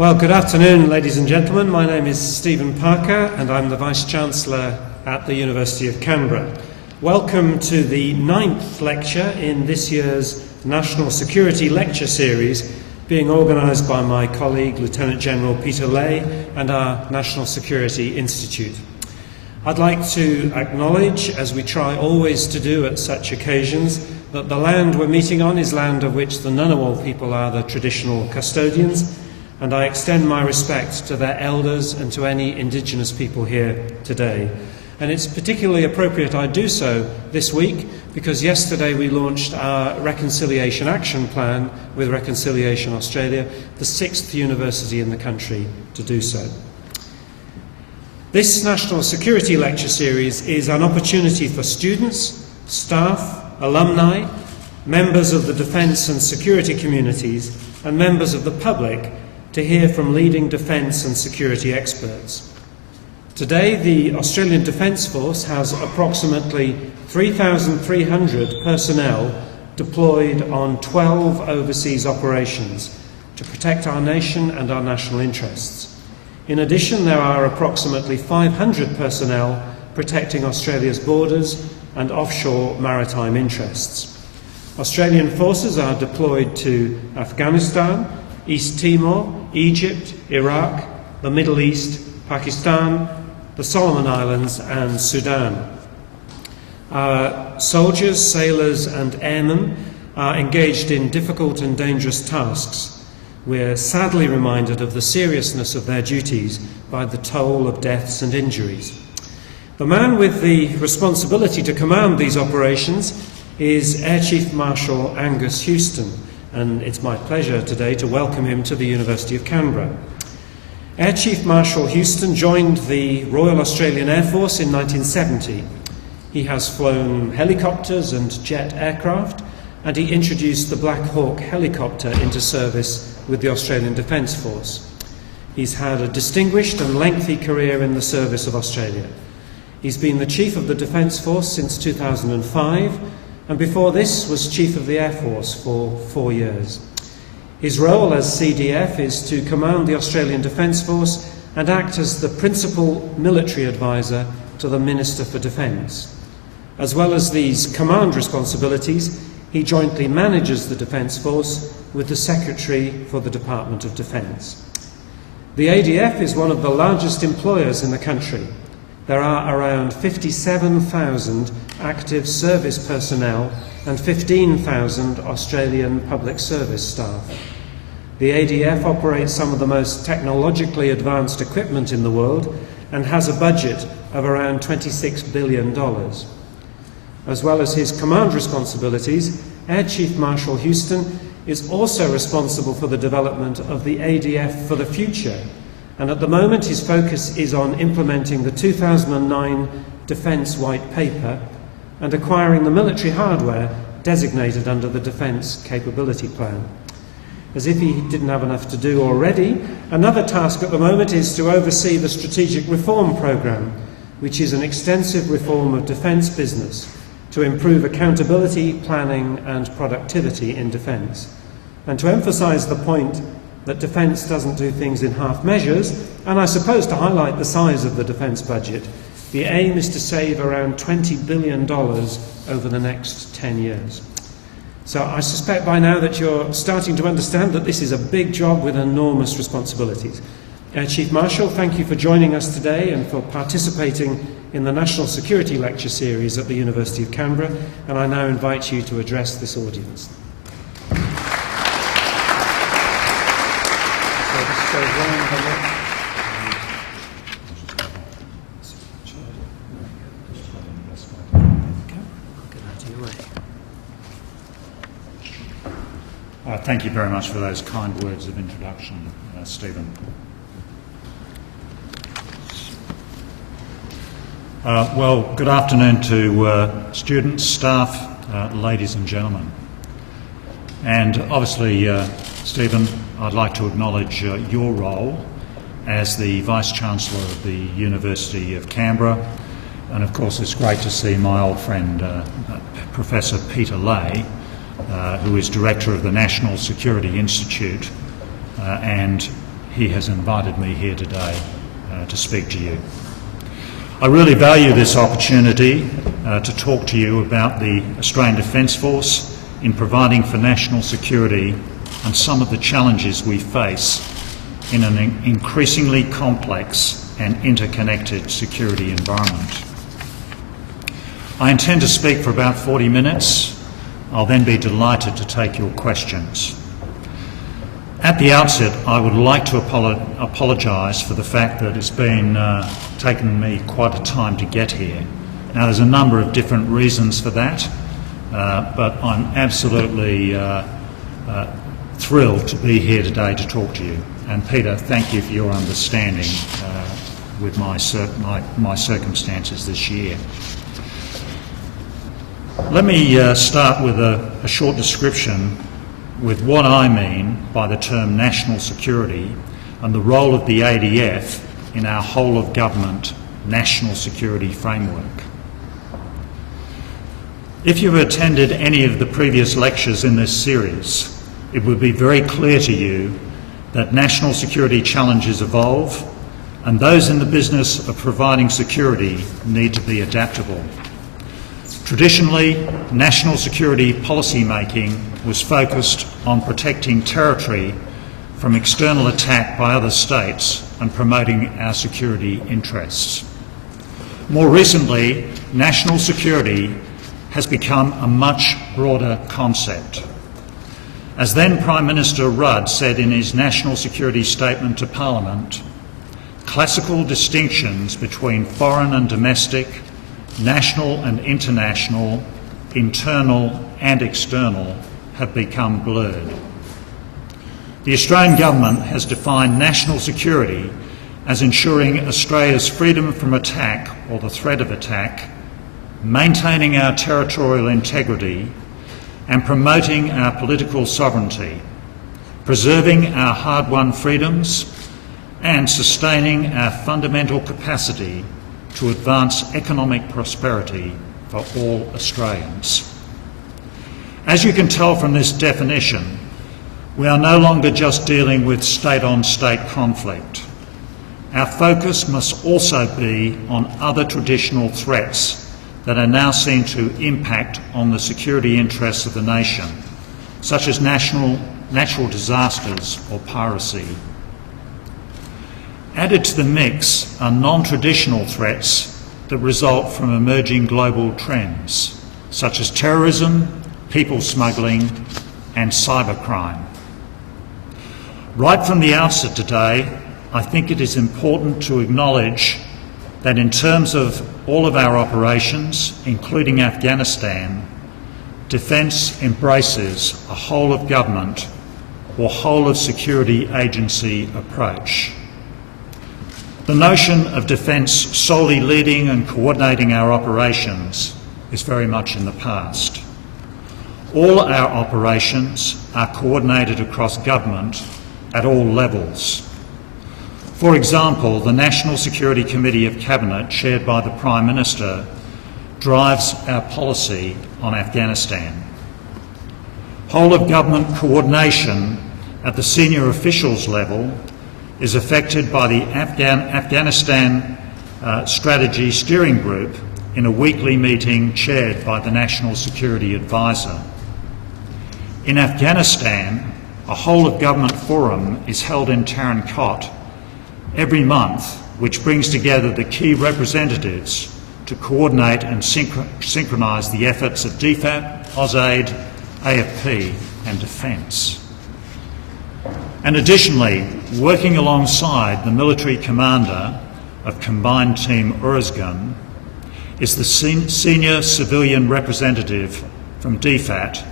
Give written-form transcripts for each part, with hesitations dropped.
Well, good afternoon, ladies and gentlemen. My name is Stephen Parker and I'm the Vice-Chancellor at the University of Canberra. Welcome to the 9th lecture in this year's National Security Lecture Series being organised by my colleague Lieutenant General Peter Lay and our National Security Institute. I'd like to acknowledge, as we try always to do at such occasions, that the land we're meeting on is land of which the Ngunnawal people are the traditional custodians, and I extend my respect to their elders and to any Indigenous people here today. And it's particularly appropriate I do so this week because yesterday we launched our Reconciliation Action Plan with Reconciliation Australia, the 6th university in the country to do so. This National Security Lecture Series is an opportunity for students, staff, alumni, members of the defence and security communities, and members of the public to hear from leading defence and security experts. Today, the Australian Defence Force has approximately 3,300 personnel deployed on 12 overseas operations to protect our nation and our national interests. In addition, there are approximately 500 personnel protecting Australia's borders and offshore maritime interests. Australian forces are deployed to Afghanistan, East Timor, Egypt, Iraq, the Middle East, Pakistan, the Solomon Islands and Sudan. Our soldiers, sailors and airmen are engaged in difficult and dangerous tasks. We're sadly reminded of the seriousness of their duties by the toll of deaths and injuries. The man with the responsibility to command these operations is Air Chief Marshal Angus Houston, and it's my pleasure today to welcome him to the University of Canberra. Air Chief Marshal Houston joined the Royal Australian Air Force in 1970. He has flown helicopters and jet aircraft, and he introduced the Black Hawk helicopter into service with the Australian Defence Force. He's had a distinguished and lengthy career in the service of Australia. He's been the Chief of the Defence Force since 2005, and before this was Chief of the Air Force for 4 years. His role as CDF is to command the Australian Defence Force and act as the principal military advisor to the Minister for Defence. As well as these command responsibilities, he jointly manages the Defence Force with the Secretary for the Department of Defence. The ADF is one of the largest employers in the country. There are around 57,000 active service personnel and 15,000 Australian public service staff. The ADF operates some of the most technologically advanced equipment in the world and has a budget of around $26 billion. As well as his command responsibilities, Air Chief Marshal Houston is also responsible for the development of the ADF for the future, and at the moment his focus is on implementing the 2009 Defence White Paper and acquiring the military hardware designated under the Defence Capability Plan. As if he didn't have enough to do already, another task at the moment is to oversee the Strategic Reform Programme, which is an extensive reform of defence business to improve accountability, planning and productivity in defence. And to emphasise the point that defence doesn't do things in half measures, and I suppose to highlight the size of the defence budget, the aim is to save around $20 billion over the next 10 years. So I suspect by now that you're starting to understand that this is a big job with enormous responsibilities. Chief Marshal, thank you for joining us today and for participating in the National Security Lecture Series at the University of Canberra, and I now invite you to address this audience. Thank you very much for those kind words of introduction, Stephen. Well, good afternoon to students, staff, ladies and gentlemen. And obviously, Stephen, I'd like to acknowledge your role as the Vice-Chancellor of the University of Canberra. And of course, it's great to see my old friend, Professor Peter Lay, who is Director of the National Security Institute and he has invited me here today to speak to you. I really value this opportunity to talk to you about the Australian Defence Force in providing for national security and some of the challenges we face in an increasingly complex and interconnected security environment. I intend to speak for about 40 minutes. I'll then be delighted to take your questions. At the outset, I would like to apologise for the fact that it's been taken me quite a time to get here. Now, there's a number of different reasons for that, but I'm absolutely thrilled to be here today to talk to you. And Peter, thank you for your understanding with my circumstances this year. Let me start with a short description with what I mean by the term national security and the role of the ADF in our whole-of-government national security framework. If you've attended any of the previous lectures in this series, it would be very clear to you that national security challenges evolve, and those in the business of providing security need to be adaptable. Traditionally, national security policy making was focused on protecting territory from external attack by other states and promoting our security interests. More recently, national security has become a much broader concept. As then Prime Minister Rudd said in his National Security Statement to Parliament, classical distinctions between foreign and domestic, national and international, internal and external have become blurred. The Australian Government has defined national security as ensuring Australia's freedom from attack or the threat of attack, maintaining our territorial integrity and promoting our political sovereignty, preserving our hard-won freedoms and sustaining our fundamental capacity to advance economic prosperity for all Australians. As you can tell from this definition, we are no longer just dealing with state-on-state conflict. Our focus must also be on other traditional threats that are now seen to impact on the security interests of the nation, such as natural disasters or piracy. Added to the mix are non-traditional threats that result from emerging global trends, such as terrorism, people smuggling and cybercrime. Right from the outset today, I think it is important to acknowledge that in terms of all of our operations, including Afghanistan, Defence embraces a whole-of-government or whole-of-security agency approach. The notion of Defence solely leading and coordinating our operations is very much in the past. All our operations are coordinated across government at all levels. For example, the National Security Committee of Cabinet, chaired by the Prime Minister, drives our policy on Afghanistan. Whole-of-government coordination at the senior officials level is affected by the Afghanistan Strategy Steering Group in a weekly meeting chaired by the National Security Advisor. In Afghanistan, a whole-of-government forum is held in Tarankot every month, which brings together the key representatives to coordinate and synchronise the efforts of DFAT, AusAid, AFP and Defence. And additionally, working alongside the military commander of Combined Team Uruzgan is the senior civilian representative from DFAT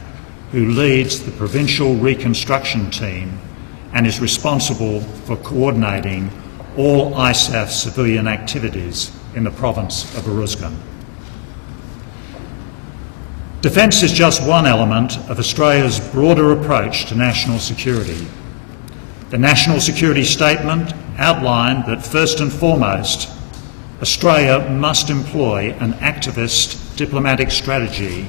who leads the provincial reconstruction team and is responsible for coordinating all ISAF civilian activities in the province of Uruzgan. Defence is just one element of Australia's broader approach to national security. The National Security Statement outlined that first and foremost, Australia must employ an activist diplomatic strategy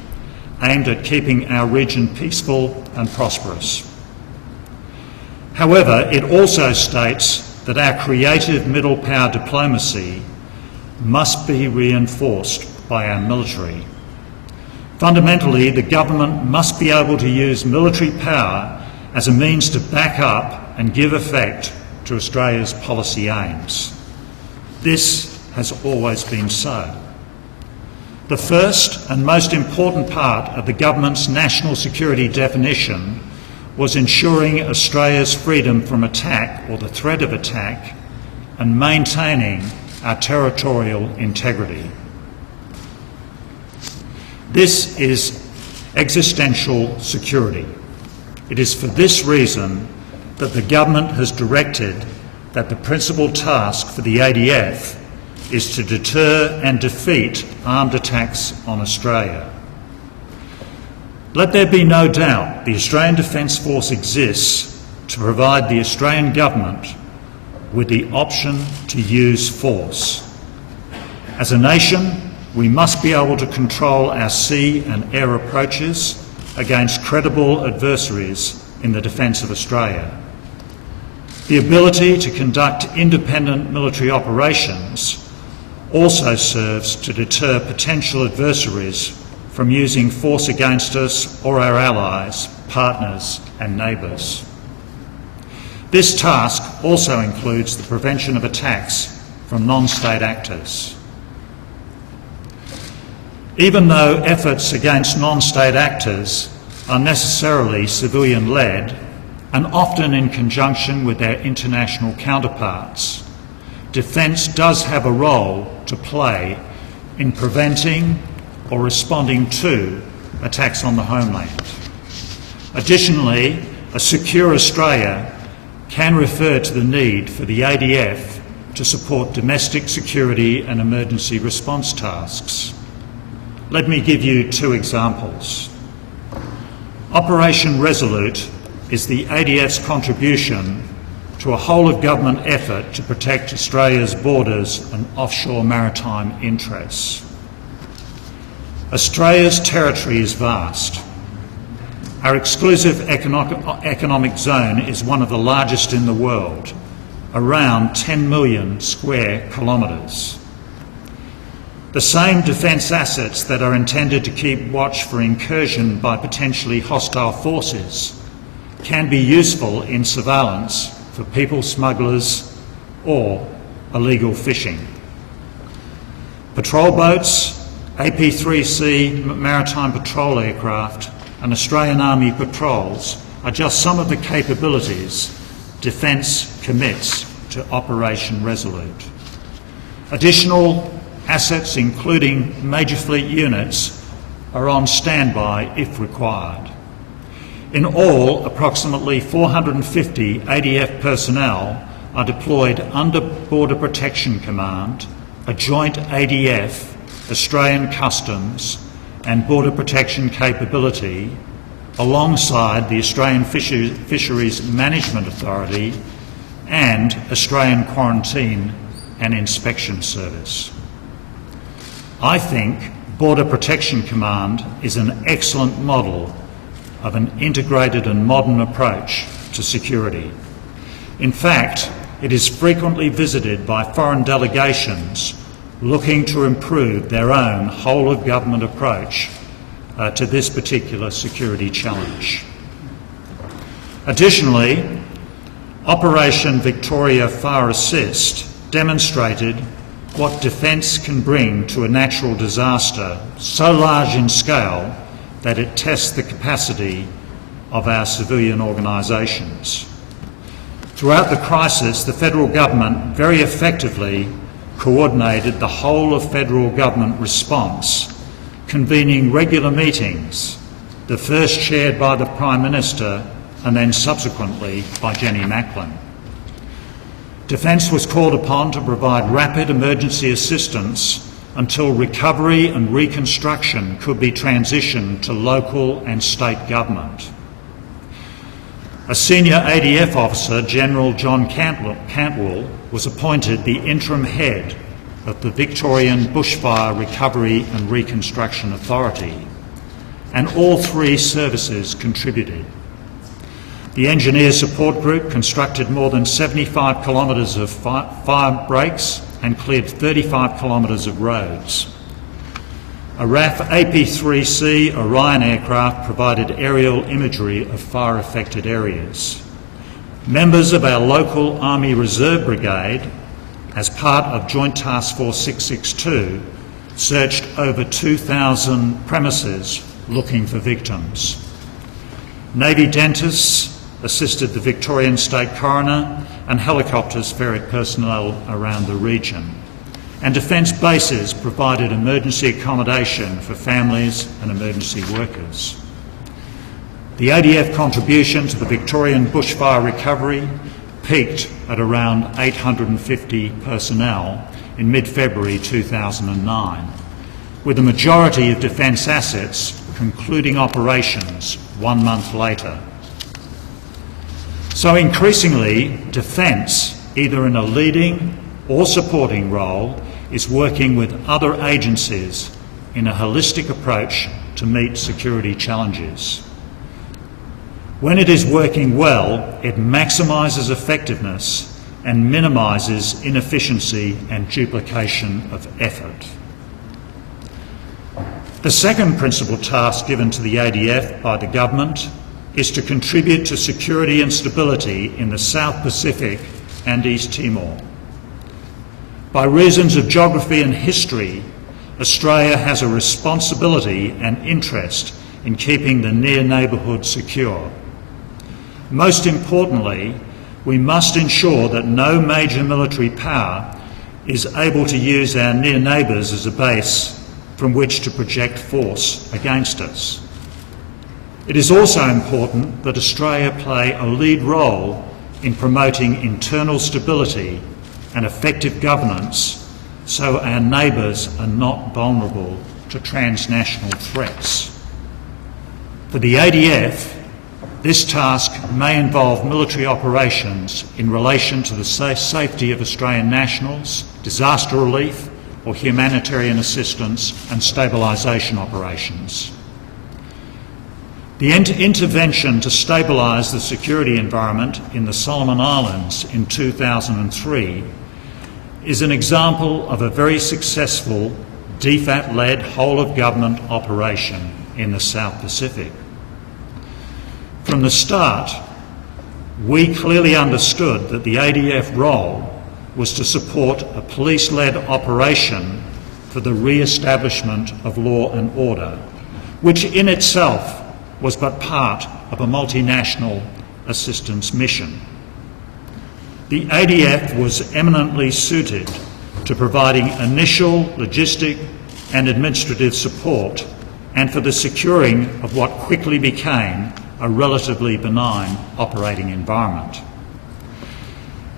aimed at keeping our region peaceful and prosperous. However, it also states that our creative middle power diplomacy must be reinforced by our military. Fundamentally, the government must be able to use military power as a means to back up and give effect to Australia's policy aims. This has always been so. The first and most important part of the government's national security definition was ensuring Australia's freedom from attack or the threat of attack and maintaining our territorial integrity. This is existential security. It is for this reason that the government has directed that the principal task for the ADF is to deter and defeat armed attacks on Australia. Let there be no doubt the Australian Defence Force exists to provide the Australian government with the option to use force. As a nation, we must be able to control our sea and air approaches against credible adversaries in the defence of Australia. The ability to conduct independent military operations also serves to deter potential adversaries from using force against us or our allies, partners and neighbours. This task also includes the prevention of attacks from non-state actors. Even though efforts against non-state actors are necessarily civilian-led and often in conjunction with their international counterparts, defence does have a role to play in preventing or responding to attacks on the homeland. Additionally, a secure Australia can refer to the need for the ADF to support domestic security and emergency response tasks. Let me give you two examples. Operation Resolute is the ADF's contribution to a whole-of-government effort to protect Australia's borders and offshore maritime interests. Australia's territory is vast. Our exclusive economic zone is one of the largest in the world, around 10 million square kilometres. The same defence assets that are intended to keep watch for incursion by potentially hostile forces can be useful in surveillance for people smugglers or illegal fishing. Patrol boats, AP3C maritime patrol aircraft and Australian Army patrols are just some of the capabilities Defence commits to Operation Resolute. Additional assets, including major fleet units, are on standby if required. In all, approximately 450 ADF personnel are deployed under Border Protection Command, a joint ADF, Australian Customs and Border Protection capability, alongside the Australian Fisheries Management Authority and Australian Quarantine and Inspection Service. I think Border Protection Command is an excellent model of an integrated and modern approach to security. In fact, it is frequently visited by foreign delegations looking to improve their own whole-of-government approach to this particular security challenge. Additionally, Operation Victoria Fire Assist demonstrated what defence can bring to a natural disaster so large in scale that it tests the capacity of our civilian organisations. Throughout the crisis, the federal government very effectively coordinated the whole of federal government response, convening regular meetings, the first chaired by the Prime Minister and then subsequently by Jenny Macklin. Defence was called upon to provide rapid emergency assistance until recovery and reconstruction could be transitioned to local and state government. A senior ADF officer, General John Cantwell, was appointed the interim head of the Victorian Bushfire Recovery and Reconstruction Authority, and all three services contributed. The Engineer Support Group constructed more than 75 kilometres of fire breaks and cleared 35 kilometres of roads. A RAF AP-3C Orion aircraft provided aerial imagery of fire-affected areas. Members of our local Army Reserve Brigade, as part of Joint Task Force 662, searched over 2,000 premises looking for victims. Navy dentists assisted the Victorian State Coroner, and helicopters ferried personnel around the region. And defence bases provided emergency accommodation for families and emergency workers. The ADF contribution to the Victorian bushfire recovery peaked at around 850 personnel in mid-February 2009, with the majority of defence assets concluding operations 1 month later. So increasingly, defence, either in a leading or supporting role, is working with other agencies in a holistic approach to meet security challenges. When it is working well, it maximises effectiveness and minimises inefficiency and duplication of effort. The second principal task given to the ADF by the government is to contribute to security and stability in the South Pacific and East Timor. By reasons of geography and history, Australia has a responsibility and interest in keeping the near neighbourhood secure. Most importantly, we must ensure that no major military power is able to use our near neighbours as a base from which to project force against us. It is also important that Australia play a lead role in promoting internal stability and effective governance so our neighbours are not vulnerable to transnational threats. For the ADF, this task may involve military operations in relation to the safety of Australian nationals, disaster relief or humanitarian assistance and stabilisation operations. The intervention to stabilise the security environment in the Solomon Islands in 2003 is an example of a very successful DFAT-led whole-of-government operation in the South Pacific. From the start, we clearly understood that the ADF role was to support a police-led operation for the re-establishment of law and order, which in itself was but part of a multinational assistance mission. The ADF was eminently suited to providing initial logistic and administrative support and for the securing of what quickly became a relatively benign operating environment.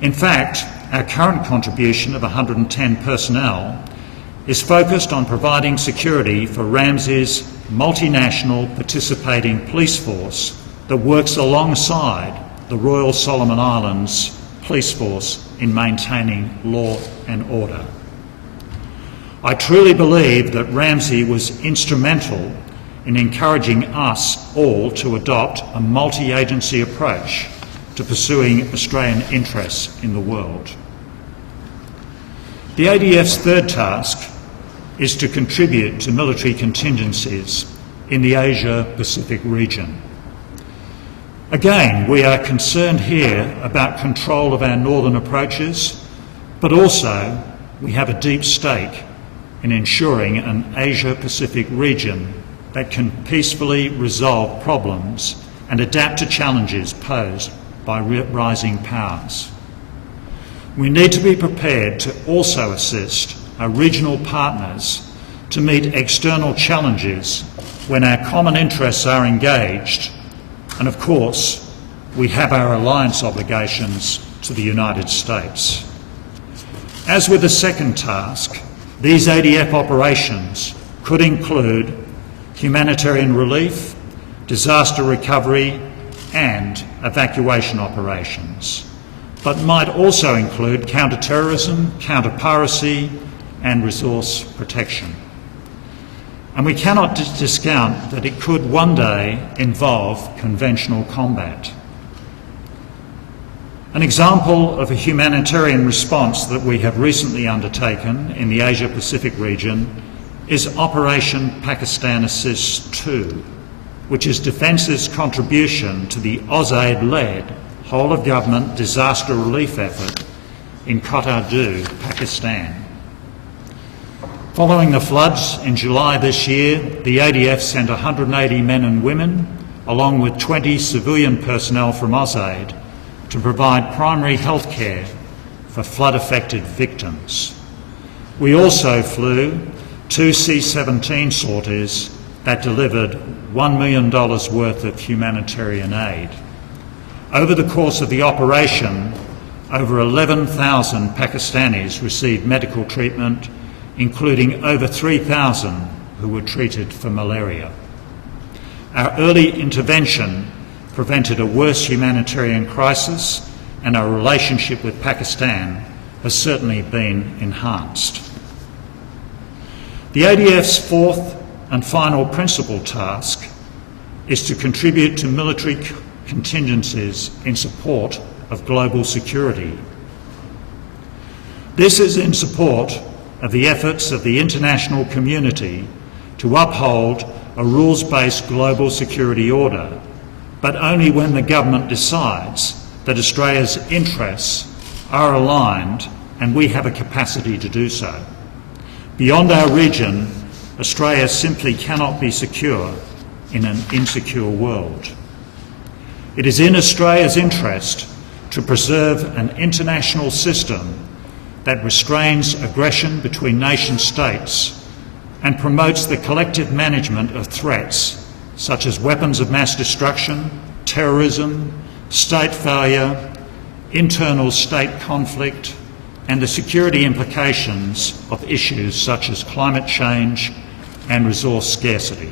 In fact, our current contribution of 110 personnel is focused on providing security for RAMSE's multinational participating police force that works alongside the Royal Solomon Islands police force in maintaining law and order. I truly believe that RAMSE was instrumental in encouraging us all to adopt a multi-agency approach to pursuing Australian interests in the world. The ADF's third task is to contribute to military contingencies in the Asia-Pacific region. Again, we are concerned here about control of our northern approaches, but also we have a deep stake in ensuring an Asia-Pacific region that can peacefully resolve problems and adapt to challenges posed by rising powers. We need to be prepared to also assist our regional partners to meet external challenges when our common interests are engaged, and of course, we have our alliance obligations to the United States. As with the second task, these ADF operations could include humanitarian relief, disaster recovery and evacuation operations, but might also include counter-terrorism, counter-piracy and resource protection. And we cannot discount that it could one day involve conventional combat. An example of a humanitarian response that we have recently undertaken in the Asia-Pacific region is Operation Pakistan Assist 2, which is Defence's contribution to the AusAid-led whole-of-government disaster relief effort in Kota-Duu, Pakistan. Following the floods in July this year, the ADF sent 180 men and women, along with 20 civilian personnel from AusAid, to provide primary health care for flood-affected victims. We also flew 2 C-17 sorties that delivered $1 million worth of humanitarian aid. Over the course of the operation, over 11,000 Pakistanis received medical treatment, including over 3,000 who were treated for malaria. Our early intervention prevented a worse humanitarian crisis, and our relationship with Pakistan has certainly been enhanced. The ADF's fourth and final principal task is to contribute to military contingencies in support of global security. This is in support of the efforts of the international community to uphold a rules-based global security order, but only when the government decides that Australia's interests are aligned and we have a capacity to do so. Beyond our region, Australia simply cannot be secure in an insecure world. It is in Australia's interest to preserve an international system that restrains aggression between nation-states and promotes the collective management of threats such as weapons of mass destruction, terrorism, state failure, internal state conflict, and the security implications of issues such as climate change and resource scarcity.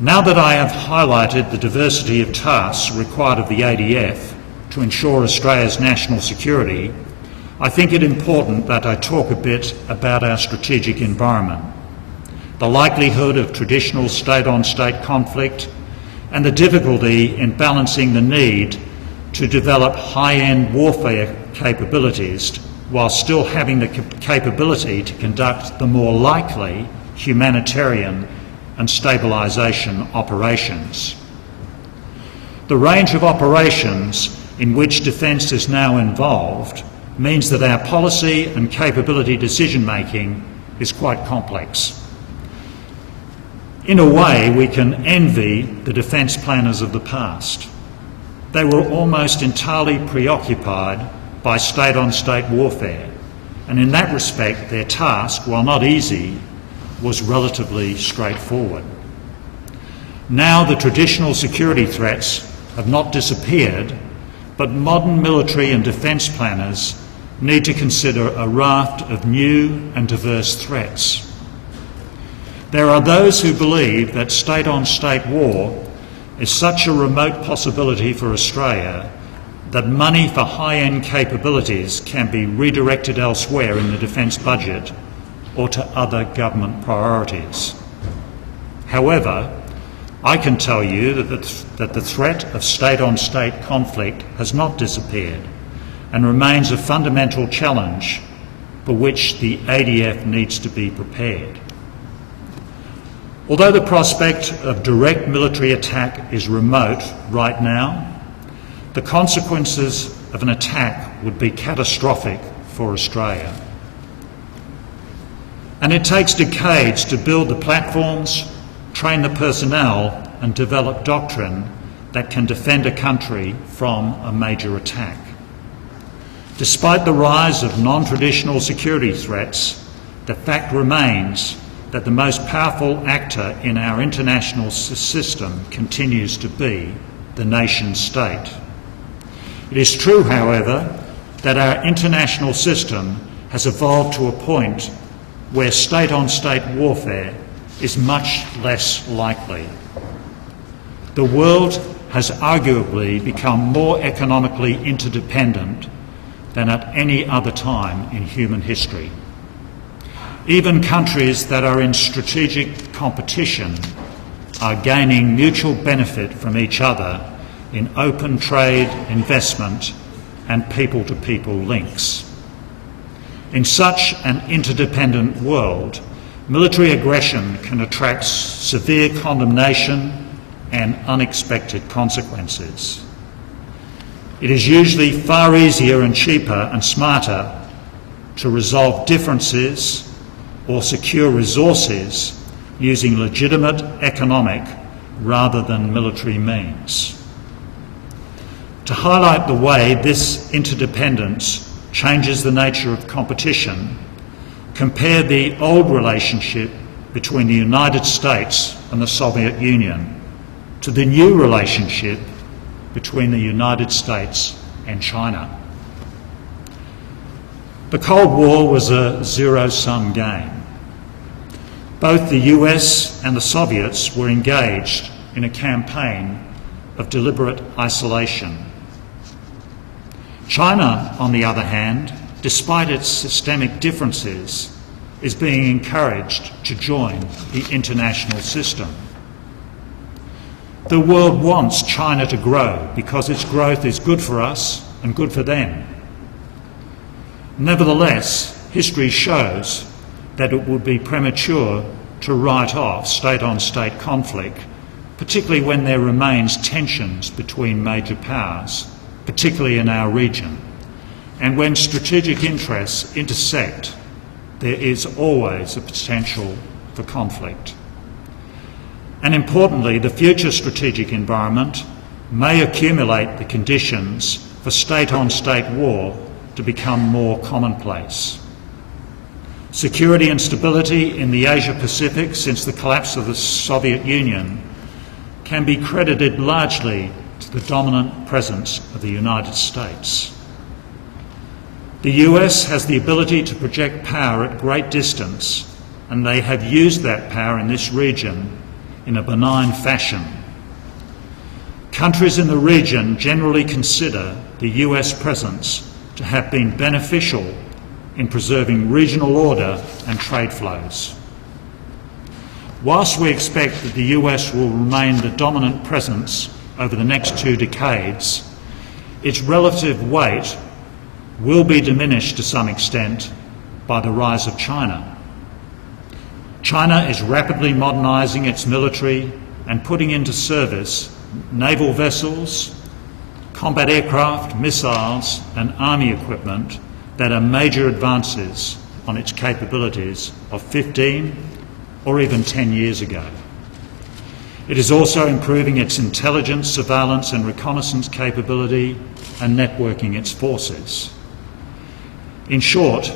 Now that I have highlighted the diversity of tasks required of the ADF to ensure Australia's national security, I think it important that I talk a bit about our strategic environment, the likelihood of traditional state-on-state conflict, and the difficulty in balancing the need to develop high-end warfare capabilities while still having the capability to conduct the more likely humanitarian and stabilisation operations. The range of operations in which defence is now involved means that our policy and capability decision-making is quite complex. In a way, we can envy the defence planners of the past. They were almost entirely preoccupied by state-on-state warfare, and in that respect their task, while not easy, was relatively straightforward. Now the traditional security threats have not disappeared, but modern military and defence planners need to consider a raft of new and diverse threats. There are those who believe that state-on-state war is such a remote possibility for Australia that money for high-end capabilities can be redirected elsewhere in the defence budget or to other government priorities. However, I can tell you that the threat of state-on-state conflict has not disappeared and remains a fundamental challenge for which the ADF needs to be prepared. Although the prospect of direct military attack is remote right now, the consequences of an attack would be catastrophic for Australia. And it takes decades to build the platforms, train the personnel and develop doctrine that can defend a country from a major attack. Despite the rise of non-traditional security threats, the fact remains that the most powerful actor in our international system continues to be the nation-state. It is true, however, that our international system has evolved to a point where state-on-state warfare is much less likely. The world has arguably become more economically interdependent than at any other time in human history. Even countries that are in strategic competition are gaining mutual benefit from each other in open trade, investment and people-to-people links. In such an interdependent world, military aggression can attract severe condemnation and unexpected consequences. It is usually far easier and cheaper and smarter to resolve differences or secure resources using legitimate economic rather than military means. To highlight the way this interdependence changes the nature of competition, compare the old relationship between the United States and the Soviet Union to the new relationship between the United States and China. The Cold War was a zero-sum game. Both the US and the Soviets were engaged in a campaign of deliberate isolation. China, on the other hand, despite its systemic differences, is being encouraged to join the international system. The world wants China to grow because its growth is good for us and good for them. Nevertheless, history shows that it would be premature to write off state-on-state conflict, particularly when there remains tensions between major powers, particularly in our region, and when strategic interests intersect, there is always a potential for conflict. And importantly, the future strategic environment may accumulate the conditions for state-on-state war to become more commonplace. Security and stability in the Asia-Pacific since the collapse of the Soviet Union can be credited largely to the dominant presence of the United States. The US has the ability to project power at great distance, and they have used that power in this region in a benign fashion. Countries in the region generally consider the US presence to have been beneficial in preserving regional order and trade flows. Whilst we expect that the US will remain the dominant presence over the next 2 decades, its relative weight will be diminished to some extent by the rise of China. China is rapidly modernising its military and putting into service naval vessels, combat aircraft, missiles and army equipment that are major advances on its capabilities of 15 or even 10 years ago. It is also improving its intelligence, surveillance and reconnaissance capability and networking its forces. In short,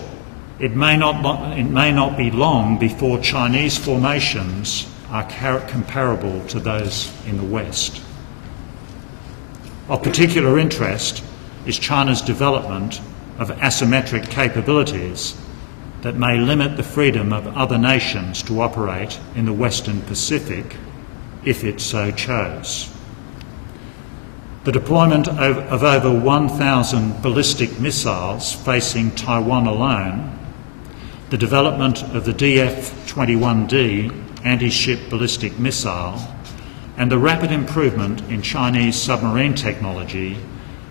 it may not be long before Chinese formations are comparable to those in the West. Of particular interest is China's development of asymmetric capabilities that may limit the freedom of other nations to operate in the Western Pacific if it so chose. The deployment of over 1,000 ballistic missiles facing Taiwan alone, the development of the DF-21D anti-ship ballistic missile, and the rapid improvement in Chinese submarine technology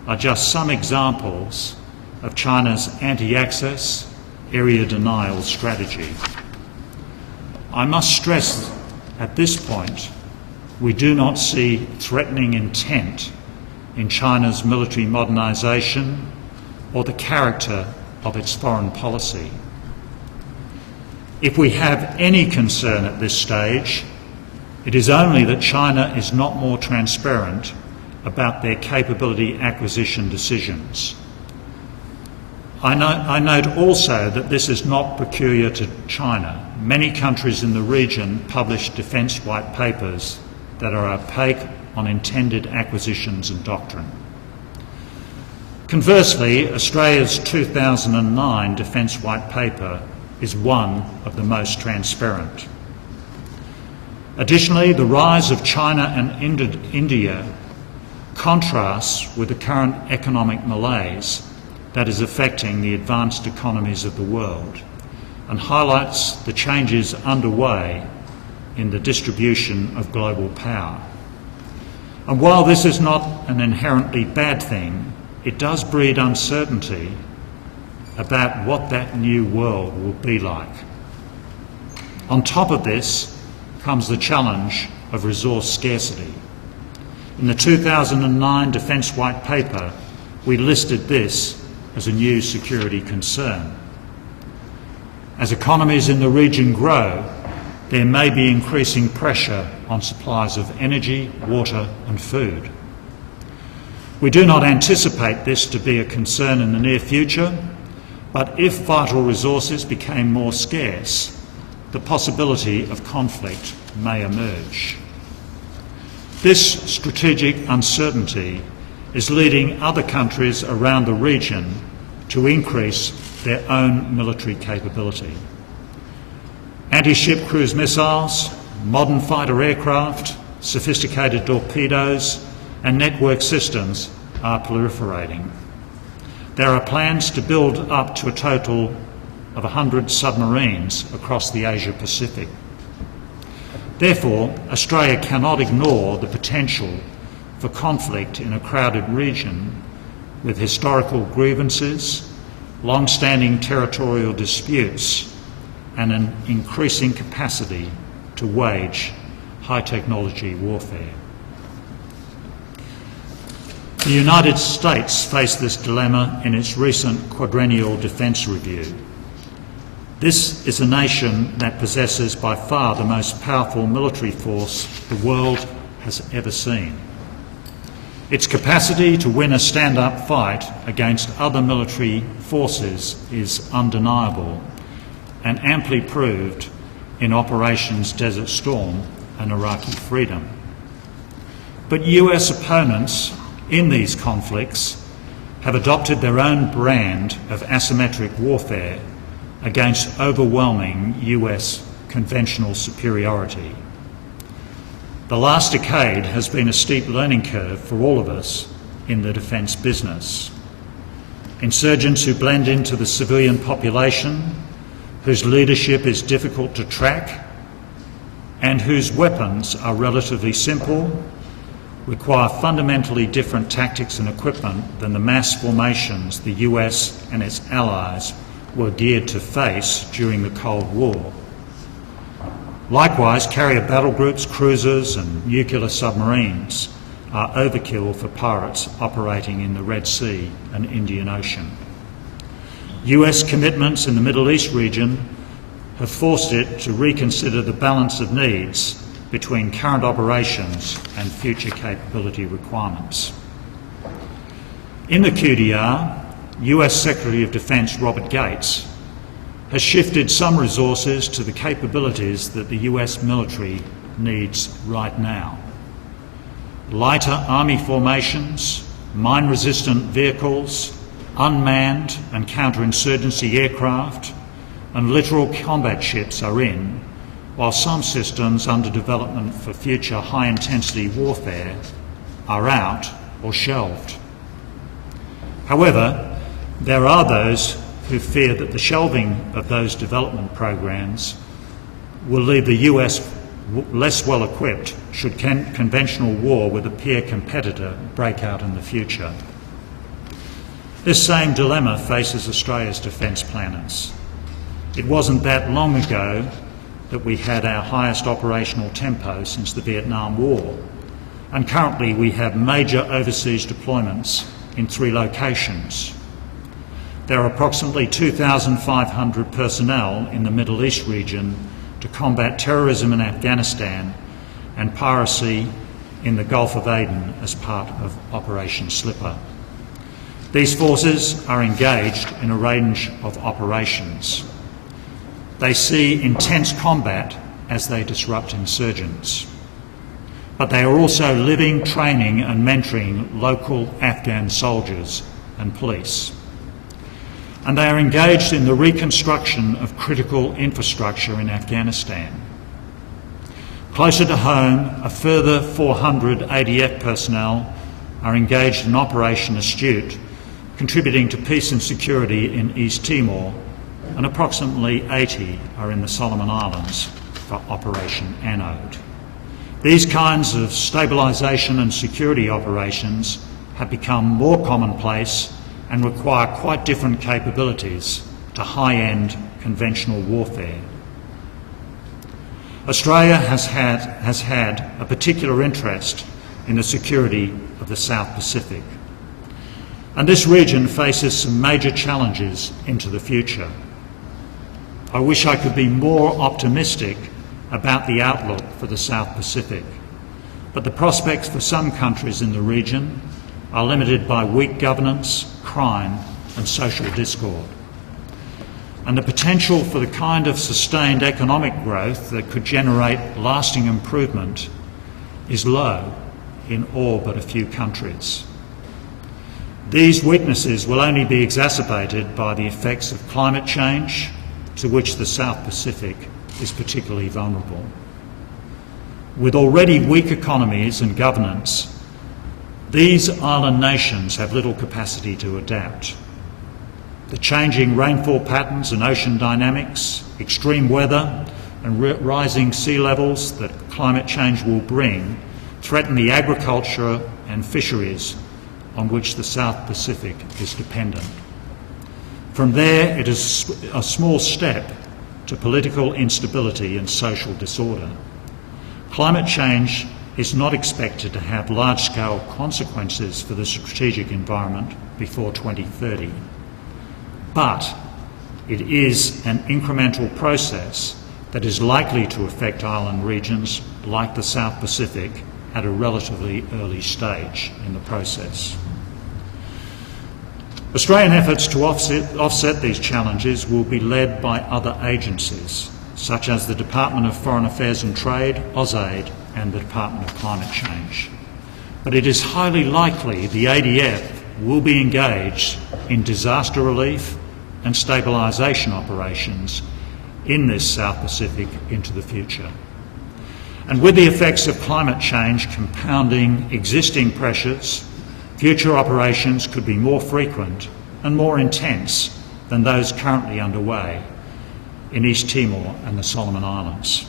are just some examples of China's anti-access, area denial strategy. I must stress at this point, we do not see threatening intent in China's military modernisation or the character of its foreign policy. If we have any concern at this stage, it is only that China is not more transparent about their capability acquisition decisions. I note also that this is not peculiar to China. Many countries in the region publish defence white papers that are opaque on intended acquisitions and doctrine. Conversely, Australia's 2009 Defence White Paper is one of the most transparent. Additionally, the rise of China and India contrasts with the current economic malaise that is affecting the advanced economies of the world and highlights the changes underway in the distribution of global power. And while this is not an inherently bad thing, it does breed uncertainty about what that new world will be like. On top of this comes the challenge of resource scarcity. In the 2009 Defence White Paper, we listed this as a new security concern. As economies in the region grow, there may be increasing pressure on supplies of energy, water and food. We do not anticipate this to be a concern in the near future, but if vital resources became more scarce, the possibility of conflict may emerge. This strategic uncertainty is leading other countries around the region to increase their own military capability. Anti-ship cruise missiles, modern fighter aircraft, sophisticated torpedoes and network systems are proliferating. There are plans to build up to a total of 100 submarines across the Asia-Pacific. Therefore, Australia cannot ignore the potential for conflict in a crowded region with historical grievances, long-standing territorial disputes and an increasing capacity to wage high-technology warfare. The United States faced this dilemma in its recent quadrennial defence review. This is a nation that possesses by far the most powerful military force the world has ever seen. Its capacity to win a stand-up fight against other military forces is undeniable and amply proved in Operations Desert Storm and Iraqi Freedom. But US opponents in these conflicts have adopted their own brand of asymmetric warfare against overwhelming US conventional superiority. The last decade has been a steep learning curve for all of us in the defence business. Insurgents who blend into the civilian population, whose leadership is difficult to track, and whose weapons are relatively simple, require fundamentally different tactics and equipment than the mass formations the US and its allies were geared to face during the Cold War. Likewise, carrier battle groups, cruisers and nuclear submarines are overkill for pirates operating in the Red Sea and Indian Ocean. US commitments in the Middle East region have forced it to reconsider the balance of needs between current operations and future capability requirements. In the QDR, US Secretary of Defence Robert Gates has shifted some resources to the capabilities that the US military needs right now. Lighter army formations, mine-resistant vehicles, unmanned and counterinsurgency aircraft and littoral combat ships are in, while some systems under development for future high-intensity warfare are out or shelved. However, there are those who fear that the shelving of those development programs will leave the US less well equipped should conventional war with a peer competitor break out in the future. This same dilemma faces Australia's defence planners. It wasn't that long ago that we had our highest operational tempo since the Vietnam War, and currently we have major overseas deployments in 3 locations. There are approximately 2,500 personnel in the Middle East region to combat terrorism in Afghanistan and piracy in the Gulf of Aden as part of Operation Slipper. These forces are engaged in a range of operations. They see intense combat as they disrupt insurgents. But they are also living, training and mentoring local Afghan soldiers and police. And they are engaged in the reconstruction of critical infrastructure in Afghanistan. Closer to home, a further 400 ADF personnel are engaged in Operation Astute, contributing to peace and security in East Timor, and approximately 80 are in the Solomon Islands for Operation Anode. These kinds of stabilisation and security operations have become more commonplace and require quite different capabilities to high-end conventional warfare. Australia has had a particular interest in the security of the South Pacific, and this region faces some major challenges into the future. I wish I could be more optimistic about the outlook for the South Pacific, but the prospects for some countries in the region are limited by weak governance, crime and social discord. And the potential for the kind of sustained economic growth that could generate lasting improvement is low in all but a few countries. These weaknesses will only be exacerbated by the effects of climate change, to which the South Pacific is particularly vulnerable. With already weak economies and governance, these island nations have little capacity to adapt. The changing rainfall patterns and ocean dynamics, extreme weather and rising sea levels that climate change will bring threaten the agriculture and fisheries on which the South Pacific is dependent. From there, it is a small step to political instability and social disorder. Climate change is not expected to have large-scale consequences for the strategic environment before 2030, but it is an incremental process that is likely to affect island regions like the South Pacific at a relatively early stage in the process. Australian efforts to offset these challenges will be led by other agencies, such as the Department of Foreign Affairs and Trade, AusAid, and the Department of Climate Change. But it is highly likely the ADF will be engaged in disaster relief and stabilisation operations in this South Pacific into the future. And with the effects of climate change compounding existing pressures, future operations could be more frequent and more intense than those currently underway in East Timor and the Solomon Islands.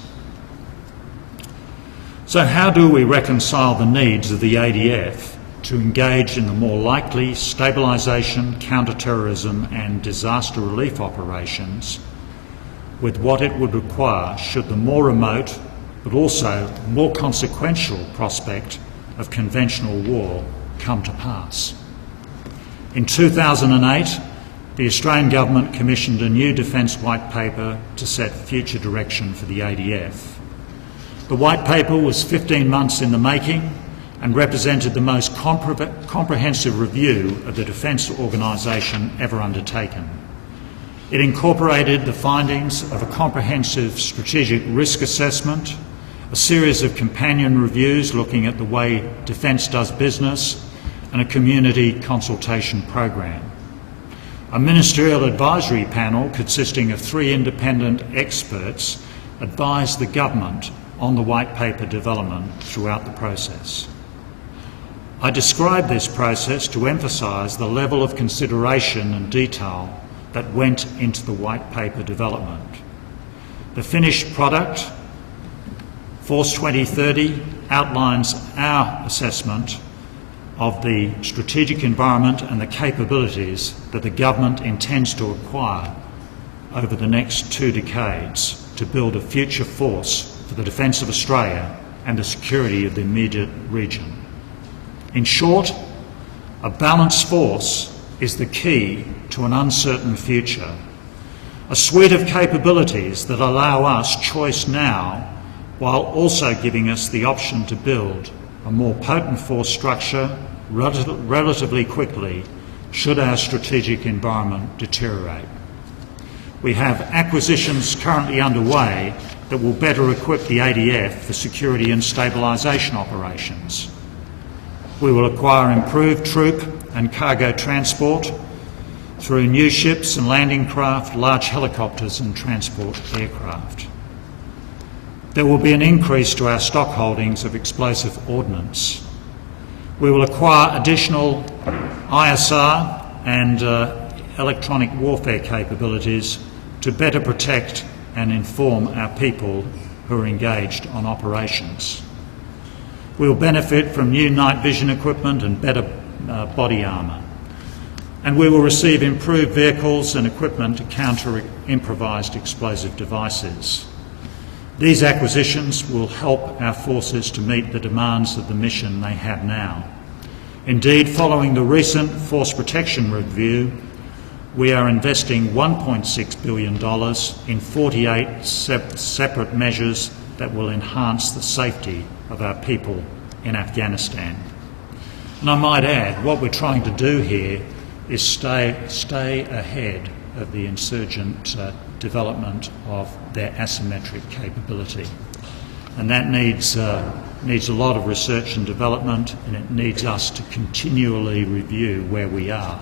So how do we reconcile the needs of the ADF to engage in the more likely stabilisation, counter-terrorism and disaster relief operations with what it would require should the more remote but also more consequential prospect of conventional war come to pass? In 2008, the Australian Government commissioned a new Defence White Paper to set future direction for the ADF. The White Paper was 15 months in the making and represented the most comprehensive review of the defence organisation ever undertaken. It incorporated the findings of a comprehensive strategic risk assessment, a series of companion reviews looking at the way defence does business, and a community consultation program. A ministerial advisory panel consisting of 3 independent experts advised the government on the White Paper development throughout the process. I describe this process to emphasise the level of consideration and detail that went into the White Paper development. The finished product, Force 2030, outlines our assessment of the strategic environment and the capabilities that the government intends to acquire over the next 2 decades to build a future force for the defence of Australia and the security of the immediate region. In short, a balanced force is the key to an uncertain future, a suite of capabilities that allow us choice now while also giving us the option to build a more potent force structure relatively quickly should our strategic environment deteriorate. We have acquisitions currently underway that will better equip the ADF for security and stabilisation operations. We will acquire improved troop and cargo transport through new ships and landing craft, large helicopters and transport aircraft. There will be an increase to our stock holdings of explosive ordnance. We will acquire additional ISR and electronic warfare capabilities to better protect and inform our people who are engaged on operations. We will benefit from new night vision equipment and better body armour. And we will receive improved vehicles and equipment to counter improvised explosive devices. These acquisitions will help our forces to meet the demands of the mission they have now. Indeed, following the recent Force Protection Review, we are investing $1.6 billion in 48 separate measures that will enhance the safety of our people in Afghanistan. And I might add, what we're trying to do here is stay ahead of the insurgent development of their asymmetric capability. And that needs a lot of research and development, and it needs us to continually review where we are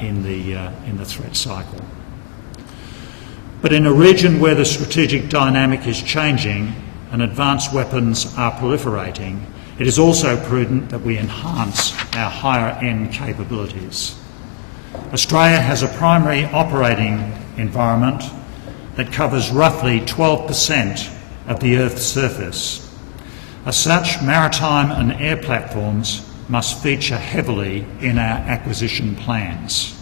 in the threat cycle. But in a region where the strategic dynamic is changing and advanced weapons are proliferating, it is also prudent that we enhance our higher-end capabilities. Australia has a primary operating environment that covers roughly 12% of the Earth's surface. As such, maritime and air platforms must feature heavily in our acquisition plans.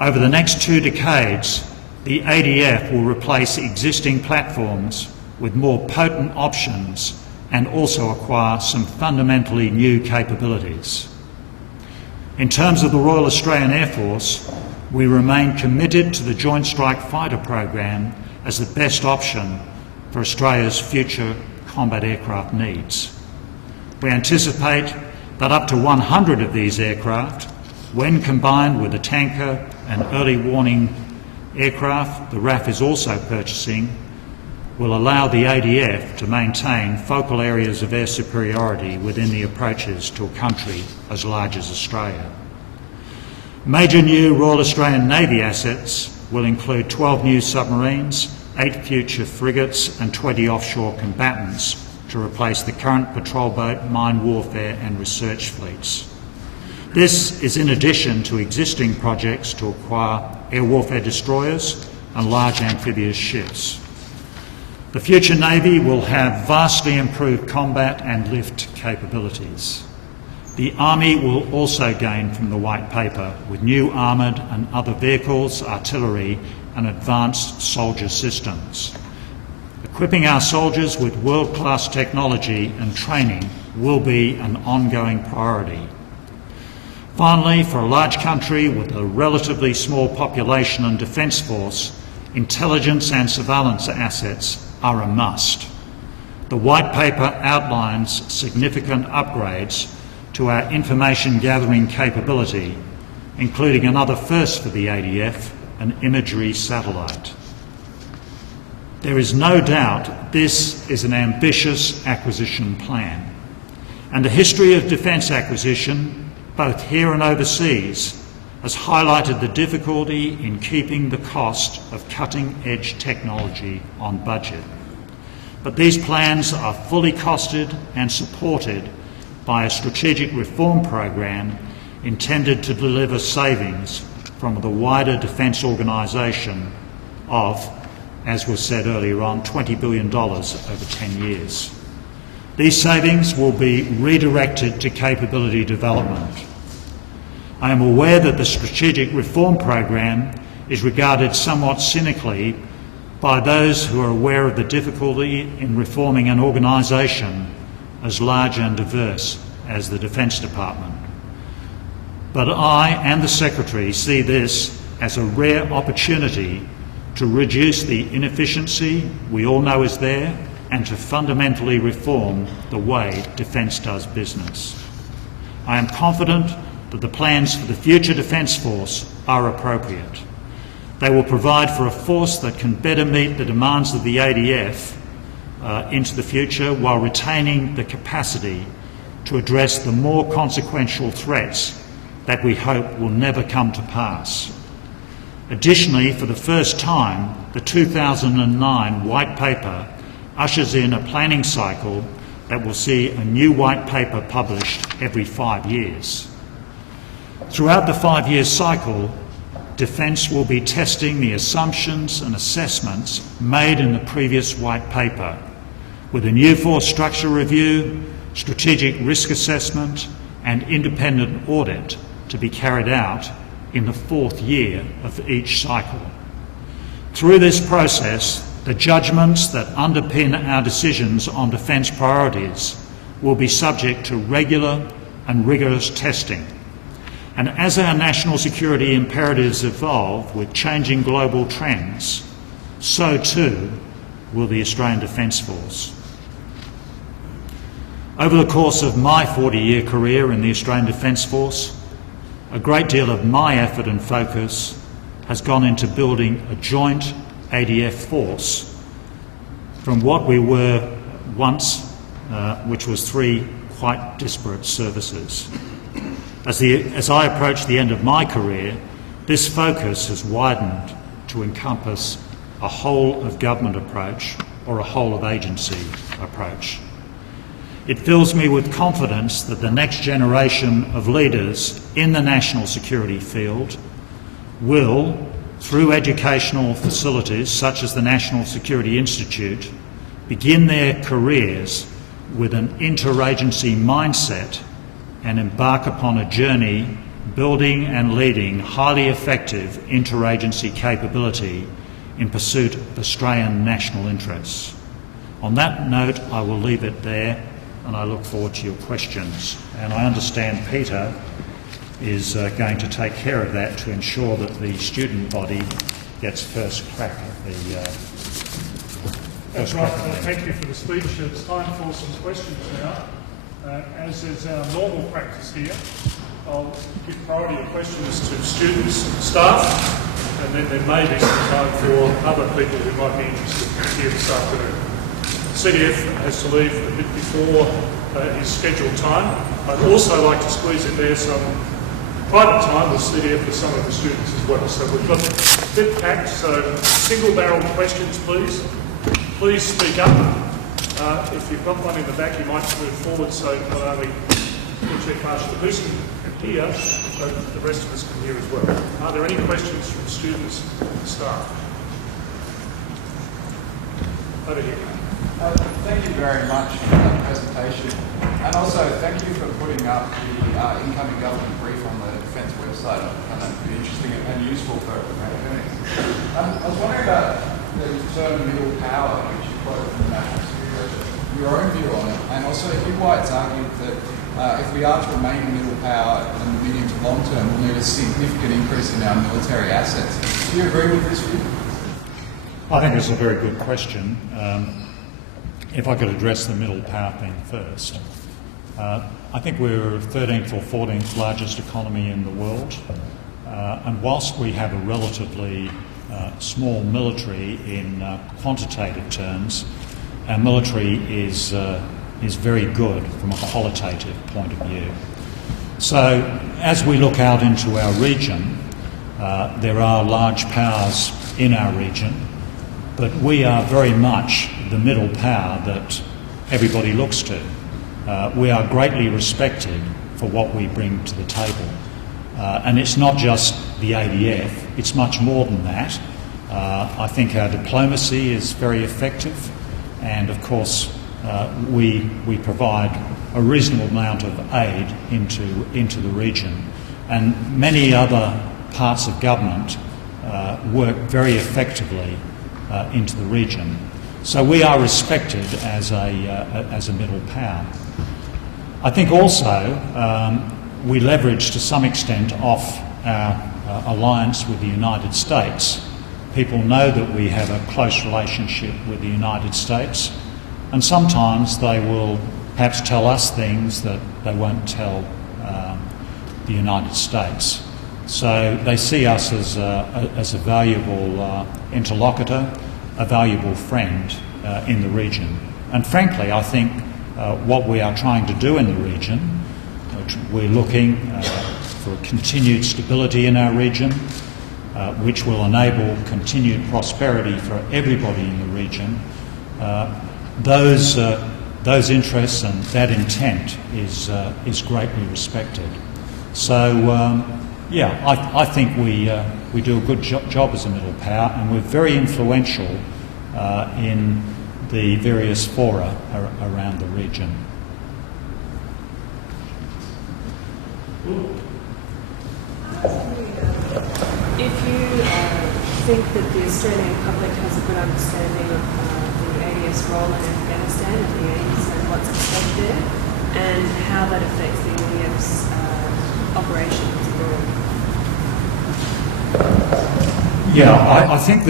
Over the next 2 decades, the ADF will replace existing platforms with more potent options and also acquire some fundamentally new capabilities. In terms of the Royal Australian Air Force, we remain committed to the Joint Strike Fighter program as the best option for Australia's future combat aircraft needs. We anticipate that up to 100 of these aircraft, when combined with the tanker and early warning aircraft the RAF is also purchasing, will allow the ADF to maintain focal areas of air superiority within the approaches to a country as large as Australia. Major new Royal Australian Navy assets will include 12 new submarines, 8 future frigates and 20 offshore combatants to replace the current patrol boat, mine warfare and research fleets. This is in addition to existing projects to acquire air warfare destroyers and large amphibious ships. The future Navy will have vastly improved combat and lift capabilities. The Army will also gain from the White Paper with new armoured and other vehicles, artillery and advanced soldier systems. Equipping our soldiers with world-class technology and training will be an ongoing priority. Finally, for a large country with a relatively small population and defence force, intelligence and surveillance assets are a must. The White Paper outlines significant upgrades to our information gathering capability, including another first for the ADF, an imagery satellite. There is no doubt this is an ambitious acquisition plan, and the history of defence acquisition, both here and overseas, has highlighted the difficulty in keeping the cost of cutting-edge technology on budget. But these plans are fully costed and supported by a strategic reform program intended to deliver savings from the wider defence organisation of, as was said earlier on, $20 billion over 10 years. These savings will be redirected to capability development. I am aware that the strategic reform program is regarded somewhat cynically by those who are aware of the difficulty in reforming an organisation as large and diverse as the Defence Department. But I and the Secretary see this as a rare opportunity to reduce the inefficiency we all know is there and to fundamentally reform the way Defence does business. I am confident that the plans for the future Defence Force are appropriate. They will provide for a force that can better meet the demands of the ADF into the future while retaining the capacity to address the more consequential threats that we hope will never come to pass. Additionally, for the first time, the 2009 White Paper ushers in a planning cycle that will see a new White Paper published every 5 years. Throughout the 5-year cycle, Defence will be testing the assumptions and assessments made in the previous White Paper, with a new force structure review, strategic risk assessment and independent audit to be carried out in the 4th year of each cycle. Through this process, the judgments that underpin our decisions on defence priorities will be subject to regular and rigorous testing. And as our national security imperatives evolve with changing global trends, so too will the Australian Defence Force. Over the course of my 40-year career in the Australian Defence Force, a great deal of my effort and focus has gone into building a joint ADF force from what we were once, which was 3 quite disparate services. As I approach the end of my career, this focus has widened to encompass a whole-of-government approach or a whole-of-agency approach. It fills me with confidence that the next generation of leaders in the national security field will, through educational facilities such as the National Security Institute, begin their careers with an interagency mindset and embark upon a journey building and leading highly effective interagency capability in pursuit of Australian national interests. On that note, I will leave it there, and I look forward to your questions. And I understand Peter is going to take care of that to ensure that the student body gets first crack at the That's right. Thank you for the speech. It's time for some questions now. As is our normal practice here, I'll give priority of questions to students and staff, and then there may be some time for other people who might be interested here this afternoon. CDF has to leave a bit before his scheduled time. I'd also like to squeeze in there some private time with CDF for some of the students as well. So we've got a bit packed, so single-barrel questions, please. Please speak up. If you've got one in the back, you might move forward so not only the Chief Marshal Houston can hear, but the rest of us can hear as well. Are there any questions from students and staff? Over here. Thank you very much for that presentation, and also thank you for putting up the incoming government brief on the Defence website. I found that pretty interesting and useful for academics. I was wondering about the term middle power, which you quoted from the National Security, your own view on it, and also Hugh White's argued that if we are to remain a middle power in the medium to long term, we'll need a significant increase in our military assets. Do you agree with this view? I think it's a very good question. If I could address the middle power thing first. I think we're 13th or 14th largest economy in the world, and whilst we have a relatively small military in quantitative terms, our military is very good from a qualitative point of view. So as we look out into our region, there are large powers in our region, but we are very much the middle power that everybody looks to. We are greatly respected for what we bring to the table. And it's not just the ADF, it's much more than that. I think our diplomacy is very effective, and of course we provide a reasonable amount of aid into the region. And many other parts of government work very effectively into the region. So we are respected as a middle power. I think also we leverage to some extent off our alliance with the United States. People know that we have a close relationship with the United States, and sometimes they will perhaps tell us things that they won't tell the United States. So they see us as a valuable interlocutor, a valuable friend in the region. And frankly, I think what we are trying to do in the region, we're looking for continued stability in our region, which will enable continued prosperity for everybody in the region. Those interests and that intent is greatly respected. So, I think we do a good job as a middle power, and we're very influential in the various fora around the region. If you think that the Australian public has a good understanding of the ADF's role in Afghanistan and the aims and what's at stake there, and how that affects the ADF's operations abroad. Yeah, I think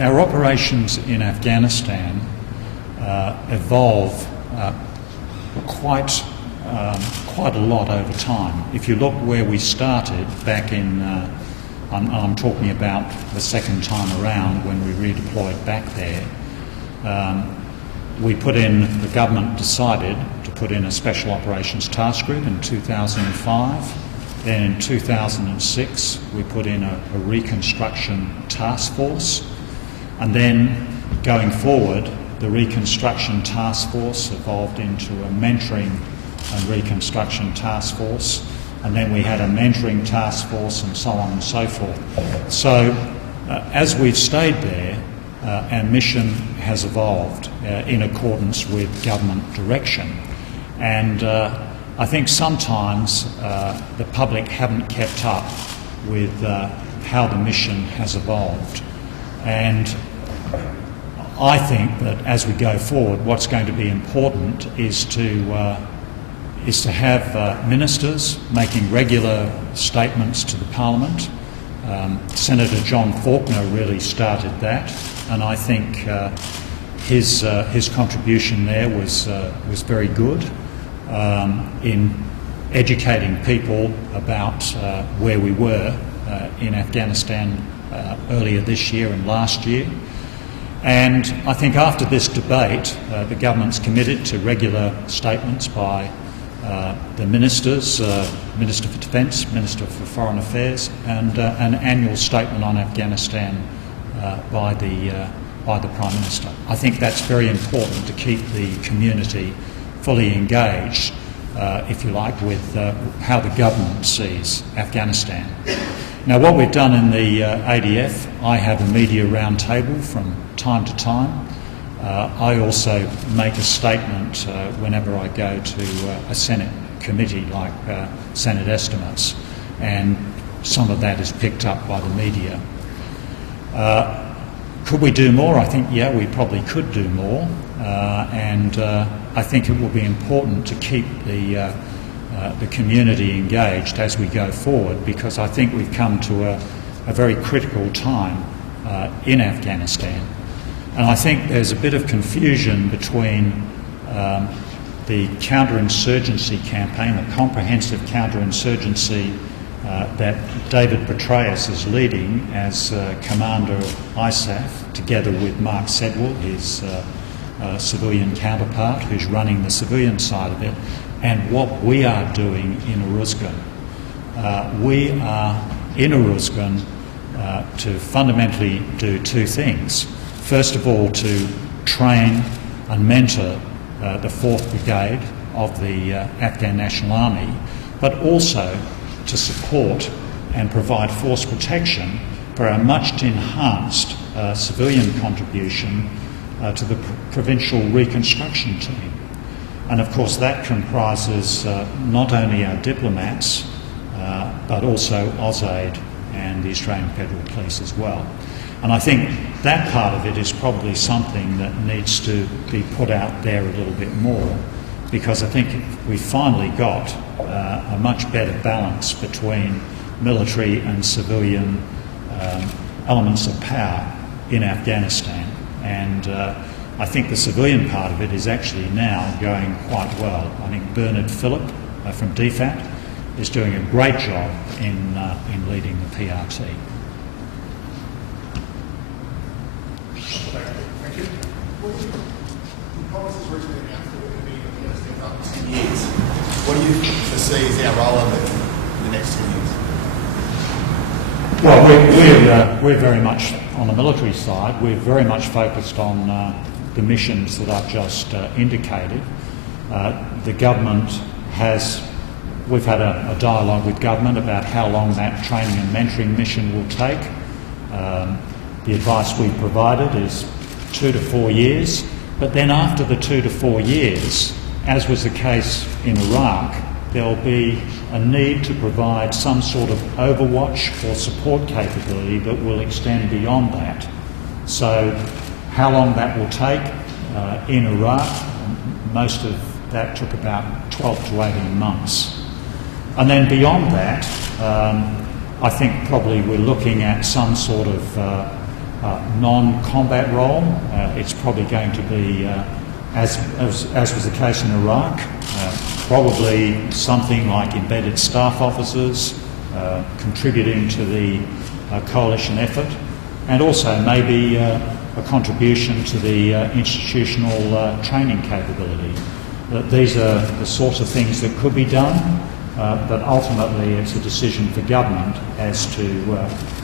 our operations in Afghanistan evolve quite a lot over time. If you look where we started back in, I'm talking about the second time around when we redeployed back there, the government decided to put in a Special Operations Task Group in 2005. Then in 2006 we put in a Reconstruction Task Force, and then going forward the Reconstruction Task Force evolved into a Mentoring and Reconstruction Task Force, and then we had a Mentoring Task Force, and so on and so forth. So as we've stayed there, our mission has evolved in accordance with government direction, and I think sometimes the public haven't kept up with how the mission has evolved, and I think that as we go forward, what's going to be important is to have ministers making regular statements to the Parliament. Senator John Faulkner really started that, and I think his contribution there was very good in educating people about where we were in Afghanistan earlier this year and last year. And I think after this debate, the government's committed to regular statements by the ministers, Minister for Defence, Minister for Foreign Affairs, and an annual statement on Afghanistan by the Prime Minister. I think that's very important to keep the community fully engaged, if you like, with how the government sees Afghanistan. Now, what we've done in the ADF, I have a media roundtable from time to time. I also make a statement whenever I go to a Senate committee like Senate estimates, and some of that is picked up by the media. Could we do more? I think, yeah, we probably could do more, and I think it will be important to keep the community engaged as we go forward, because I think we've come to a very critical time in Afghanistan. And I think there's a bit of confusion between the counterinsurgency campaign, the comprehensive counterinsurgency that David Petraeus is leading as commander of ISAF, together with Mark Sedwell, his civilian counterpart, who's running the civilian side of it, and what we are doing in Uruzgan. We are in Uruzgan to fundamentally do two things. First of all, to train and mentor the 4th Brigade of the Afghan National Army, but also to support and provide force protection for our much enhanced civilian contribution to the Provincial Reconstruction Team. And of course that comprises not only our diplomats, but also AusAid and the Australian Federal Police as well. And I think that part of it is probably something that needs to be put out there a little bit more, because I think we finally got a much better balance between military and civilian elements of power in Afghanistan. And I think the civilian part of it is actually now going quite well. I think Bernard Phillip from DFAT is doing a great job in leading the PRT. Thank you. The provinces recently announced that we're going to be in Afghanistan for up to 10 years. What do you foresee as our role in the next 10 years? Well, we're very much on the military side. We're very much focused on the missions that I've just indicated. The government we've had a dialogue with government about how long that training and mentoring mission will take. The advice we've provided is 2 to 4 years, but then after the 2 to 4 years, as was the case in Iraq, there'll be a need to provide some sort of overwatch or support capability that will extend beyond that. So how long that will take in Iraq, most of that took about 12 to 18 months. And then beyond that, I think probably we're looking at some sort of non-combat role. It's probably going to be, as was the case in Iraq, probably something like embedded staff officers contributing to the coalition effort, and also maybe a contribution to the institutional training capability. These are the sorts of things that could be done, but ultimately it's a decision for government as to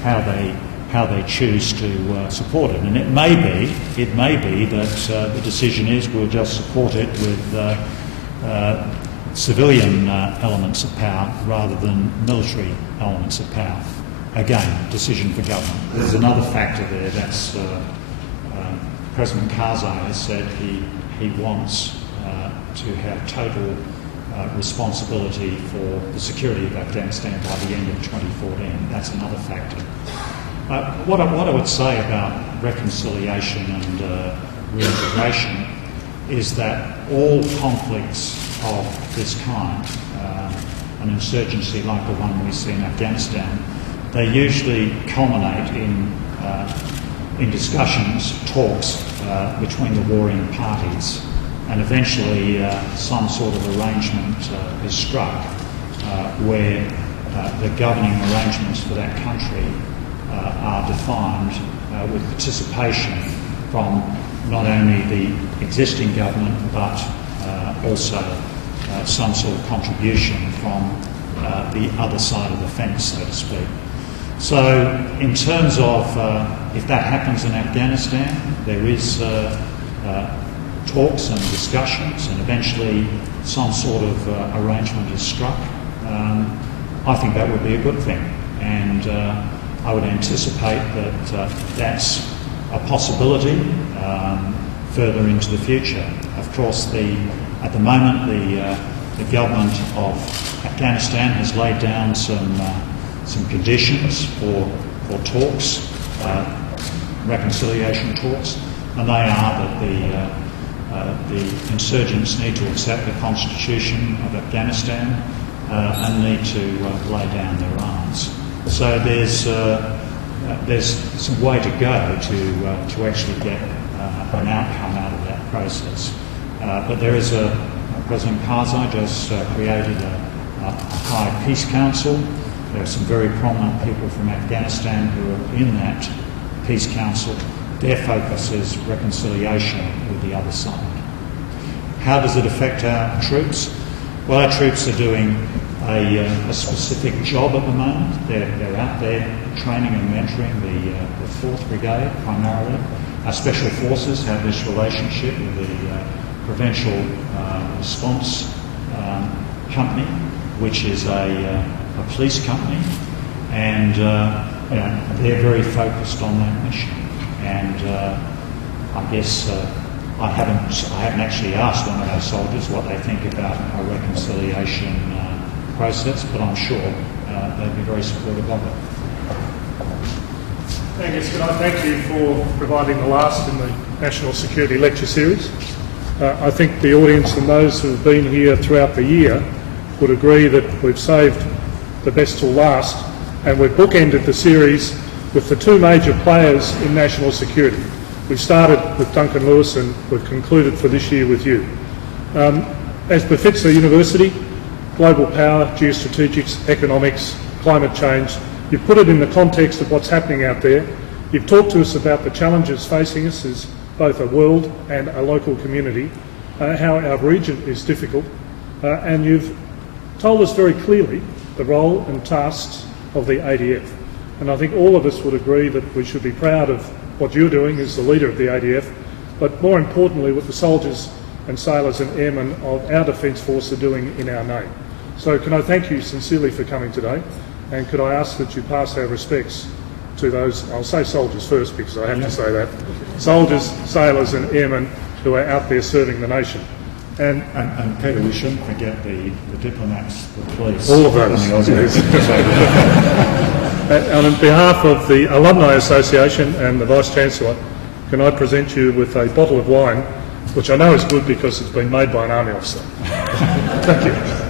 how they choose to support it. And it may be that the decision is we'll just support it with civilian elements of power rather than military elements of power. Again, decision for government. There's another factor there. That's President Karzai has said he wants to have total responsibility for the security of Afghanistan by the end of 2014. That's another factor. What I would say about reconciliation and reintegration is that all conflicts of this kind, an insurgency like the one we see in Afghanistan, they usually culminate in discussions, talks between the warring parties, and eventually some sort of arrangement is struck where the governing arrangements for that country are defined with participation from not only the existing government but also some sort of contribution from the other side of the fence, so to speak. So in terms of if that happens in Afghanistan, there is talks and discussions and eventually some sort of arrangement is struck, I think that would be a good thing. And I would anticipate that that's a possibility further into the future. Of course, at the moment, the government of Afghanistan has laid down some conditions for talks, reconciliation talks, and they are that the insurgents need to accept the constitution of Afghanistan and need to lay down their arms. So there's some way to go to actually get an outcome out of that process. But there is President Karzai just created a high peace council. There are some very prominent people from Afghanistan who are in that peace council. Their focus is reconciliation with the other side. How does it affect our troops? Well, our troops are doing a specific job at the moment. They're out there training and mentoring the 4th Brigade primarily. Our Special Forces have this relationship with the Provincial Response Company, which is a police company, and they're very focused on that mission. And I guess I haven't actually asked one of our soldiers what they think about our reconciliation process, but I'm sure they'd be very supportive of it. Angus, can I thank you for providing the last in the National Security Lecture Series. I think the audience and those who have been here throughout the year would agree that we've saved the best till last, and we've bookended the series with the two major players in national security. We started with Duncan Lewis and we've concluded for this year with you. As befits a university, global power, geostrategics, economics, climate change, you've put it in the context of what's happening out there. You've talked to us about the challenges facing us as both a world and a local community, how our region is difficult, and you've told us very clearly the role and tasks of the ADF. And I think all of us would agree that we should be proud of what you're doing as the leader of the ADF, but more importantly what the soldiers and sailors and airmen of our Defence Force are doing in our name. So can I thank you sincerely for coming today, and could I ask that you pass our respects to those, I'll say soldiers first because I have to say that, soldiers, sailors and airmen who are out there serving the nation. And And Peter, we shouldn't forget the diplomats, the police. all of those. and the Aussies. And on behalf of the Alumni Association and the Vice-Chancellor, can I present you with a bottle of wine, which I know is good because it's been made by an army officer. Thank you.